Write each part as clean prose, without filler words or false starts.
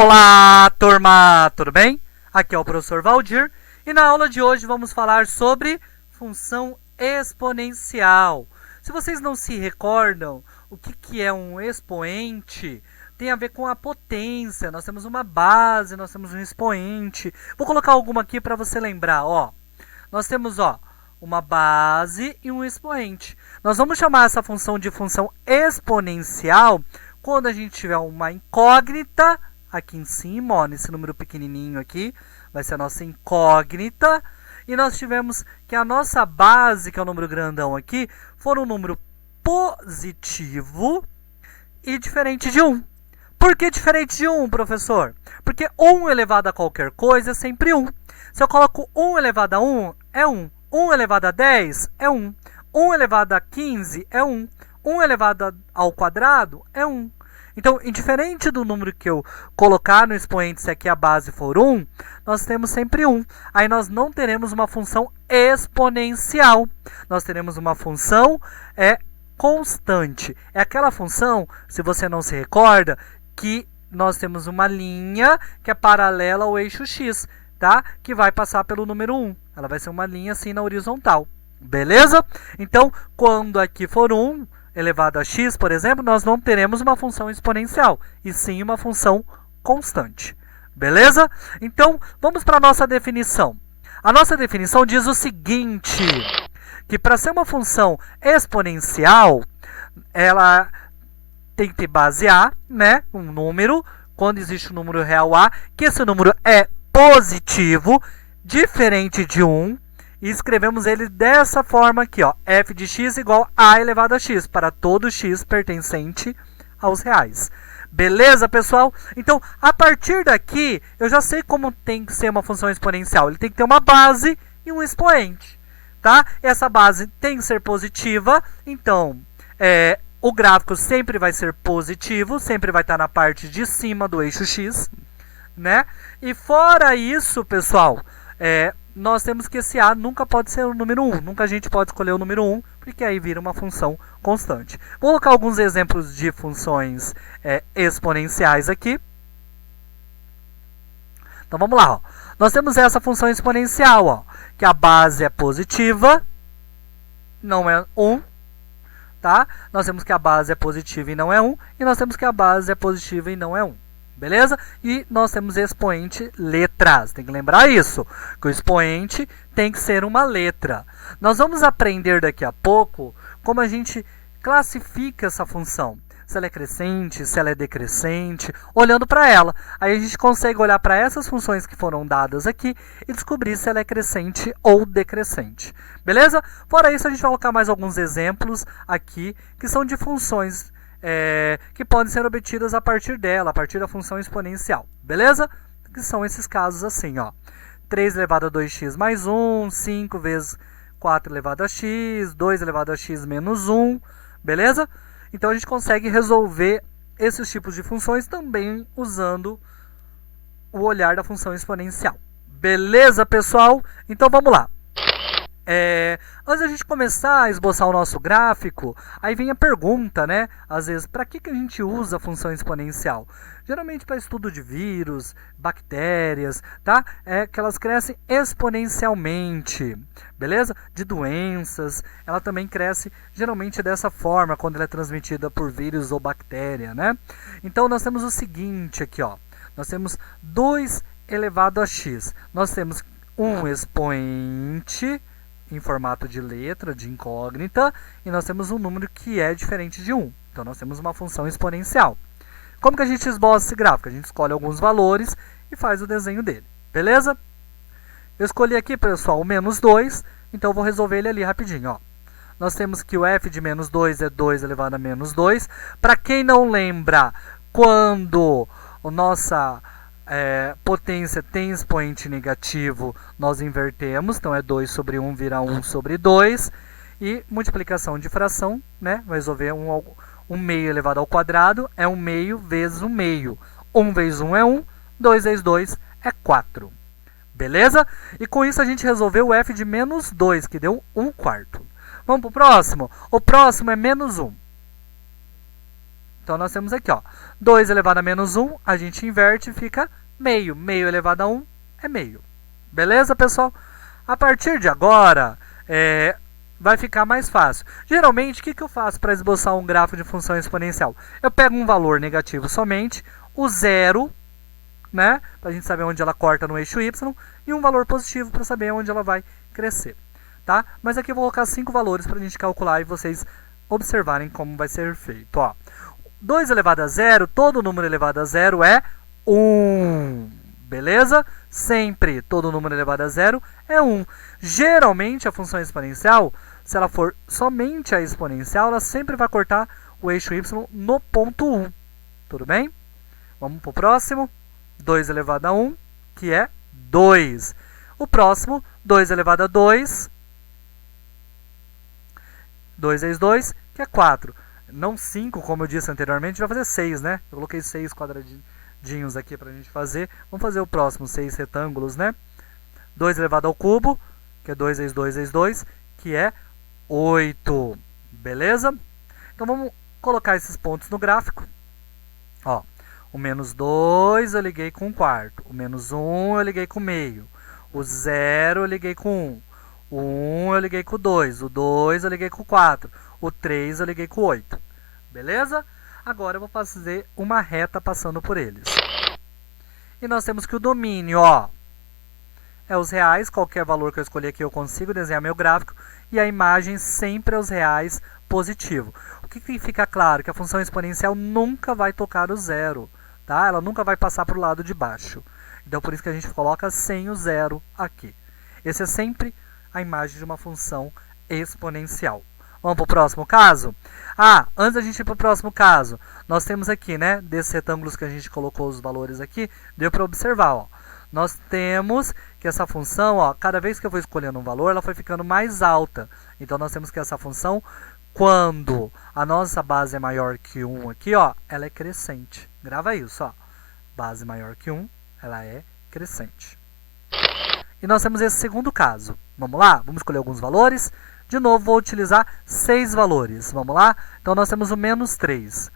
Olá, turma! Tudo bem? Aqui é o professor Valdir e na aula de hoje vamos falar sobre função exponencial. Se vocês não se recordam o que é um expoente, tem a ver com a potência. Nós temos uma base, nós temos um expoente. Vou colocar alguma aqui para você lembrar. Nós temos uma base e um expoente. Nós vamos chamar essa função de função exponencial quando a gente tiver uma incógnita aqui em cima, nesse número pequenininho aqui, vai ser a nossa incógnita. E nós tivemos que a nossa base, que é o número grandão aqui, for um número positivo e diferente de 1. Por que diferente de 1, professor? Porque 1 elevado a qualquer coisa é sempre 1. Se eu coloco 1 elevado a 1, é 1. 1 elevado a 10 é 1. 1 elevado a 15 é 1. 1 elevado ao quadrado é 1. Então, indiferente do número que eu colocar no expoente, se aqui a base for 1, nós temos sempre 1. Aí nós não teremos uma função exponencial. Nós teremos uma função constante. É aquela função, se você não se recorda, que nós temos uma linha que é paralela ao eixo x, tá? Que vai passar pelo número 1. Ela vai ser uma linha assim na horizontal. Beleza? Então, quando aqui for 1 elevado a x, por exemplo, nós não teremos uma função exponencial, e sim uma função constante. Beleza? Então, vamos para a nossa definição. A nossa definição diz o seguinte, que para ser uma função exponencial, ela tem que ter base A, né? Um número, quando existe um número real A, que esse número é positivo, diferente de 1, e escrevemos ele dessa forma aqui, f de x igual a elevado a x, para todo x pertencente aos reais. Beleza, pessoal? Então, a partir daqui, eu já sei como tem que ser uma função exponencial. Ele tem que ter uma base e um expoente, tá? Essa base tem que ser positiva, então, o gráfico sempre vai ser positivo, sempre vai estar na parte de cima do eixo x, né? E fora isso, pessoal, nós temos que esse A nunca pode ser o número 1. Nunca a gente pode escolher o número 1, porque aí vira uma função constante. Vou colocar alguns exemplos de funções exponenciais aqui. Então vamos lá. Nós temos essa função exponencial, que a base é positiva, não é 1. Tá? Nós temos que a base é positiva e não é 1. E nós temos que a base é positiva e não é 1. Beleza? E nós temos expoente letras. Tem que lembrar isso, que o expoente tem que ser uma letra. Nós vamos aprender daqui a pouco como a gente classifica essa função. Se ela é crescente, se ela é decrescente, olhando para ela. Aí a gente consegue olhar para essas funções que foram dadas aqui e descobrir se ela é crescente ou decrescente. Beleza? Fora isso, a gente vai colocar mais alguns exemplos aqui, que são de funções que podem ser obtidas a partir dela, a partir da função exponencial. Beleza? Que são esses casos assim, 3 elevado a 2x mais 1, 5 vezes 4 elevado a x, 2 elevado a x menos 1. Beleza? Então, a gente consegue resolver esses tipos de funções também usando o olhar da função exponencial. Beleza, pessoal? Então, vamos lá. Antes da gente começar a esboçar o nosso gráfico, aí vem a pergunta, né? Às vezes, para que a gente usa a função exponencial? Geralmente para estudo de vírus, bactérias, tá? Que elas crescem exponencialmente, beleza? De doenças, ela também cresce geralmente dessa forma, quando ela é transmitida por vírus ou bactéria, né? Então, nós temos o seguinte aqui, nós temos 2 elevado a x. Nós temos um expoente em formato de letra, de incógnita, e nós temos um número que é diferente de 1. Então, nós temos uma função exponencial. Como que a gente esboça esse gráfico? A gente escolhe alguns valores e faz o desenho dele. Beleza? Eu escolhi aqui, pessoal, o menos 2, então eu vou resolver ele ali rapidinho. Nós temos que o f de menos 2 é 2 elevado a menos 2. Para quem não lembra, quando a nossa potência tem expoente negativo, nós invertemos, então é 2 sobre 1 vira 1 sobre 2, e multiplicação de fração, né, vai resolver 1 meio elevado ao quadrado, é 1 meio vezes 1 meio, 1 vezes 1 é 1, 2 vezes 2 é 4, beleza? E com isso a gente resolveu o f de menos 2, que deu 1/4. Vamos para o próximo? O próximo é menos 1. Então, nós temos aqui, ó, 2 elevado a menos 1, a gente inverte e fica meio. Meio elevado a 1 é meio. Beleza, pessoal? A partir de agora, vai ficar mais fácil. Geralmente, o que eu faço para esboçar um gráfico de função exponencial? Eu pego um valor negativo somente, o zero, né, para a gente saber onde ela corta no eixo y, e um valor positivo para saber onde ela vai crescer. Tá? Mas aqui eu vou colocar 5 valores para a gente calcular e vocês observarem como vai ser feito. Ó, 2 elevado a zero, todo número elevado a zero é 1. Beleza? Sempre todo número elevado a zero é 1. Geralmente, a função exponencial, se ela for somente a exponencial, ela sempre vai cortar o eixo y no ponto 1. Tudo bem? Vamos para o próximo. 2 elevado a 1, que é 2. O próximo, 2 elevado a 2. 2 vezes 2, que é 4. Não 5, como eu disse anteriormente, a gente vai fazer 6, né? Eu coloquei 6 quadradinhos aqui para a gente fazer. Vamos fazer o próximo, 6 retângulos, né? 2 elevado ao cubo, que é 2 vezes 2 vezes 2, que é 8. Beleza? Então, vamos colocar esses pontos no gráfico. Ó, o menos 2 eu liguei com um quarto. O menos 1 eu liguei com meio. O 0 eu liguei com 1. O 1 eu liguei com o 2, o 2 eu liguei com o 4, o 3 eu liguei com o 8. Beleza? Agora eu vou fazer uma reta passando por eles. E nós temos que o domínio, ó, é os reais, qualquer valor que eu escolher aqui eu consigo desenhar meu gráfico, e a imagem sempre é os reais positivo. O que fica claro? Que a função exponencial nunca vai tocar o zero, tá? Ela nunca vai passar para o lado de baixo. Então, por isso que a gente coloca sem o zero aqui. Esse é sempre a imagem de uma função exponencial. Vamos para o próximo caso? Antes da gente ir para o próximo caso, nós temos aqui, né, desses retângulos que a gente colocou os valores aqui, deu para observar, ó. Nós temos que essa função, ó, cada vez que eu vou escolhendo um valor, ela foi ficando mais alta. Então, nós temos que essa função, quando a nossa base é maior que 1 aqui, ó, ela é crescente. Grava isso, ó. Base maior que 1, ela é crescente. E nós temos esse segundo caso. Vamos lá? Vamos escolher alguns valores. De novo, vou utilizar 6 valores. Vamos lá? Então, nós temos o menos 3.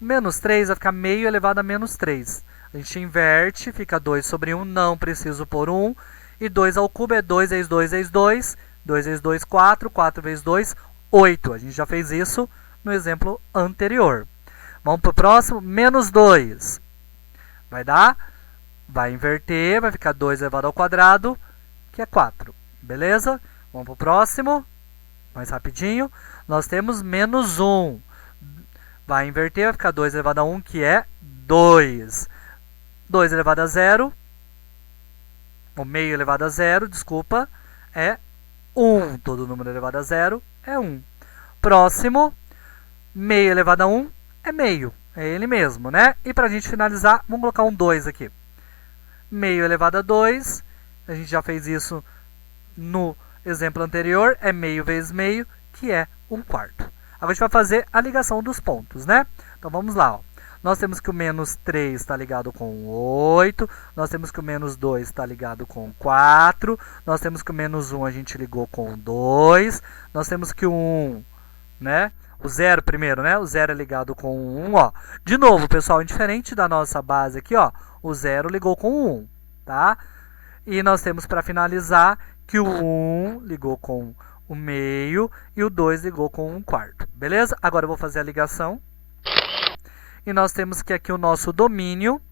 O menos 3 vai ficar meio elevado a menos 3. A gente inverte, fica 2 sobre 1, não preciso pôr 1. E 2 ao cubo é 2 vezes 2 vezes 2. 2 vezes 2, 4. 4 vezes 2, 8. A gente já fez isso no exemplo anterior. Vamos para o próximo. Menos 2. Vai dar... Vai inverter, vai ficar 2 elevado ao quadrado, que é 4. Beleza? Vamos para o próximo. Mais rapidinho. Nós temos menos 1. Vai inverter, vai ficar 2 elevado a 1, que é 2. 2 elevado a 0. O meio elevado a 0, desculpa, é 1. Todo número elevado a 0 é 1. Próximo. Meio elevado a 1 é meio. É ele mesmo, né? E para a gente finalizar, vamos colocar um 2 aqui. Meio elevado a 2, a gente já fez isso no exemplo anterior, é meio vezes meio, que é 1/4. Agora a gente vai fazer a ligação dos pontos, né? Então vamos lá, ó. Nós temos que o menos 3 está ligado com 8, nós temos que o menos 2 está ligado com 4, nós temos que o menos 1 a gente ligou com 2, nós temos que o 1, né? O 0 primeiro, né? O 0 é ligado com o 1, ó. De novo, pessoal, diferente da nossa base aqui, ó. O 0 ligou com o 1, tá? E nós temos para finalizar que o 1 ligou com o meio e o 2 ligou com 1/4. Beleza? Agora eu vou fazer a ligação. E nós temos que aqui o nosso domínio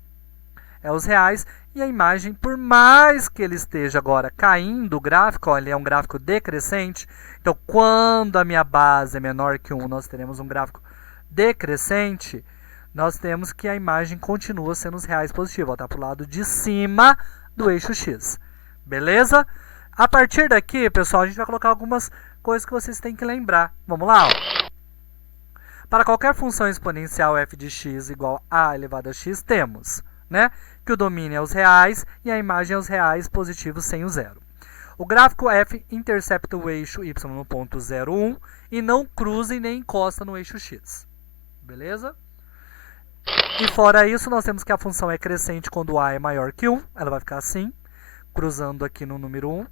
é os reais. E a imagem, por mais que ele esteja agora caindo o gráfico, ó, ele é um gráfico decrescente. Então, quando a minha base é menor que 1, nós teremos um gráfico decrescente. Nós temos que a imagem continua sendo os reais positivos. Está para o lado de cima do eixo X. Beleza? A partir daqui, pessoal, a gente vai colocar algumas coisas que vocês têm que lembrar. Vamos lá? Ó. Para qualquer função exponencial f de x igual a elevado a x, temos, né, que o domínio é os reais e a imagem é os reais positivos sem o zero. O gráfico f intercepta o eixo y no ponto 0, 1 e não cruza e nem encosta no eixo x. Beleza? E fora isso, nós temos que a função é crescente quando a é maior que 1. Ela vai ficar assim, cruzando aqui no número 1.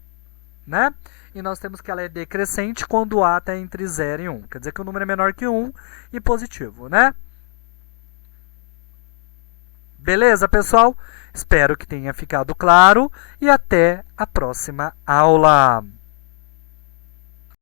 Né? E nós temos que ela é decrescente quando a está entre 0 e 1. Quer dizer que o número é menor que 1 e positivo. Né? Beleza, pessoal? Espero que tenha ficado claro e até a próxima aula.